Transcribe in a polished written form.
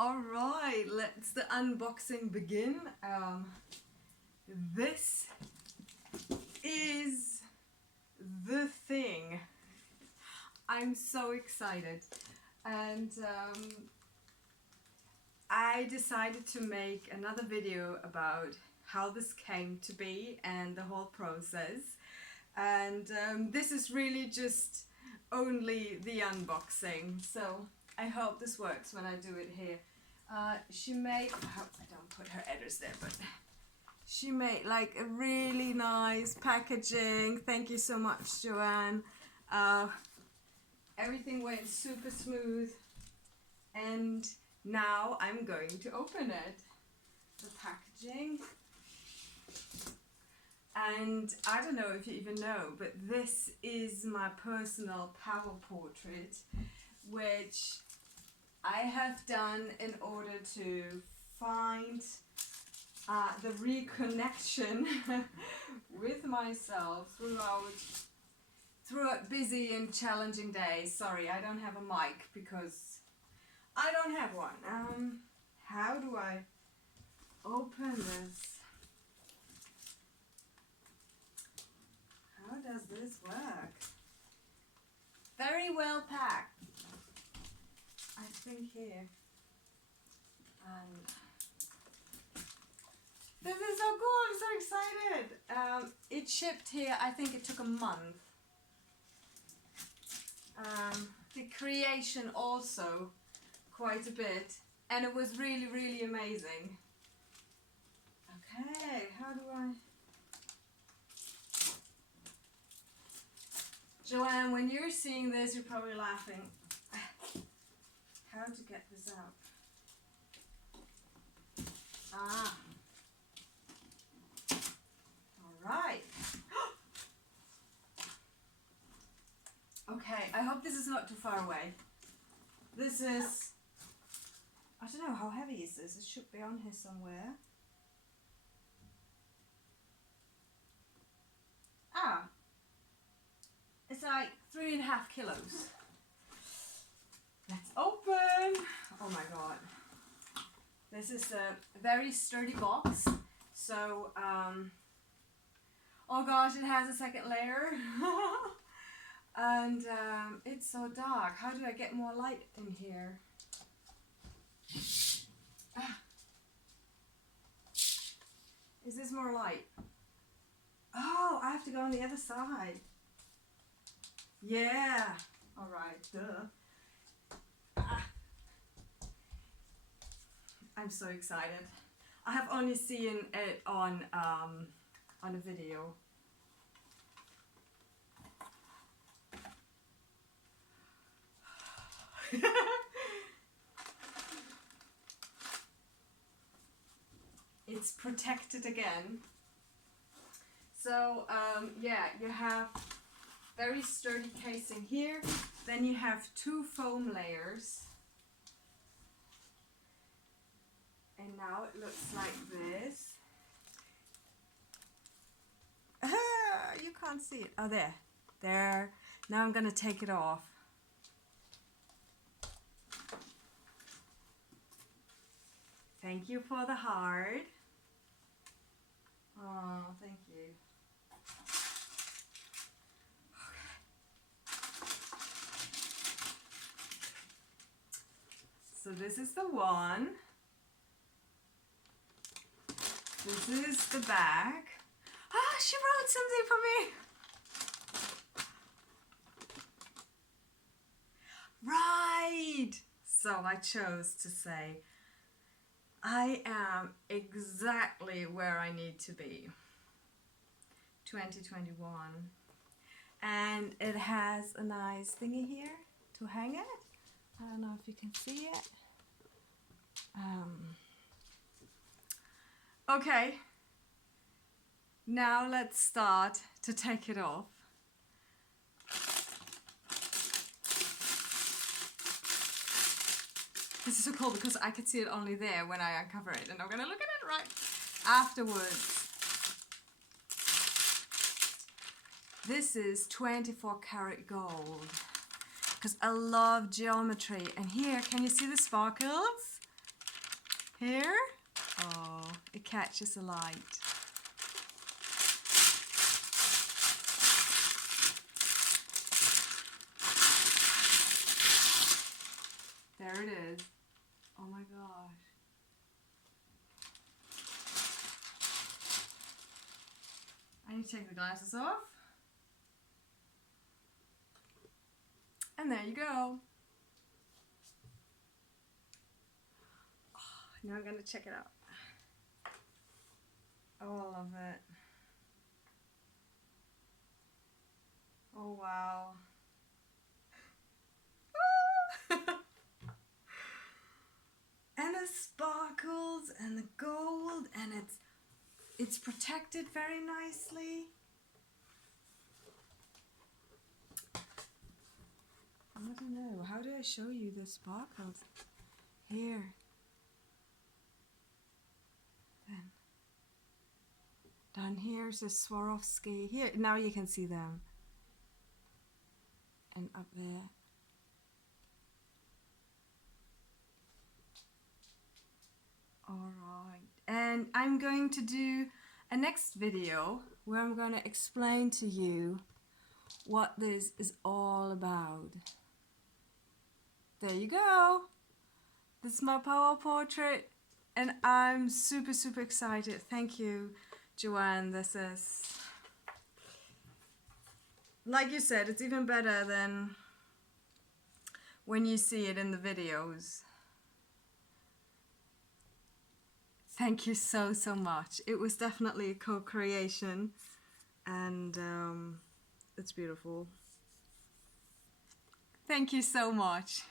Alright, let's the unboxing begin. This is the thing. I'm so excited, and I decided to make another video about how this came to be and the whole process, and this is really just only the unboxing, so I hope this works when I do it here. She made, I hope I don't put her address there, but she made like a really nice packaging. Thank you so much, Joanne. Everything went super smooth, and now I'm going to open it. The packaging. And I don't know if you even know, but this is my personal power portrait, which I have done in order to find the reconnection with myself throughout busy and challenging days. Sorry, I don't have a mic because I don't have one. How do I open this? How does this work? Very well packed. I think here. And this is so cool, I'm so excited. It shipped here, I think it took a month. The creation also quite a bit, and it was really, really amazing. Okay, how do I... Joanne, when you're seeing this, you're probably laughing. How to get this out? Alright. Okay, I hope this is not too far away. This is... I don't know, how heavy is this? It should be on here somewhere. It's like 3.5 kilos. Let's open! Oh my god. This is a very sturdy box. So, oh gosh, it has a second layer. And it's so dark. How do I get more light in here? Is this more light? Oh, I have to go on the other side. Yeah. Alright, duh. I'm so excited. I have only seen it on a video. It's protected again. So yeah, you have very sturdy casing here. Then you have 2 foam layers. And now it looks like this. You can't see it. Oh, there. There. Now I'm going to take it off. Thank you for the heart. Oh, thank you. So this is the one. This is the back. Ah, she wrote something for me. Right. So I chose to say, I am exactly where I need to be. 2021. And it has a nice thingy here to hang it. I don't know if you can see it. Okay, now let's start to take it off. This is so cool because I could see it only there when I uncover it, and I'm gonna look at it right afterwards. This is 24 karat gold because I love geometry. And here, can you see the sparkles? Here, oh, it catches the light. There it is. Oh my gosh. I need to take the glasses off. And there you go. Oh, now I'm gonna check it out. Oh, I love it. Oh, wow. And the sparkles and the gold, and it's protected very nicely. I don't know, how do I show you the sparkles? Here. Then down here's the Swarovski. Here, now you can see them. And up there. Alright, and I'm going to do a next video where I'm going to explain to you what this is all about. There you go. This is my power portrait, and I'm super, super excited. Thank you, Joanne. This is, like you said, it's even better than when you see it in the videos. Thank you so, so much. It was definitely a co-creation, and it's beautiful. Thank you so much.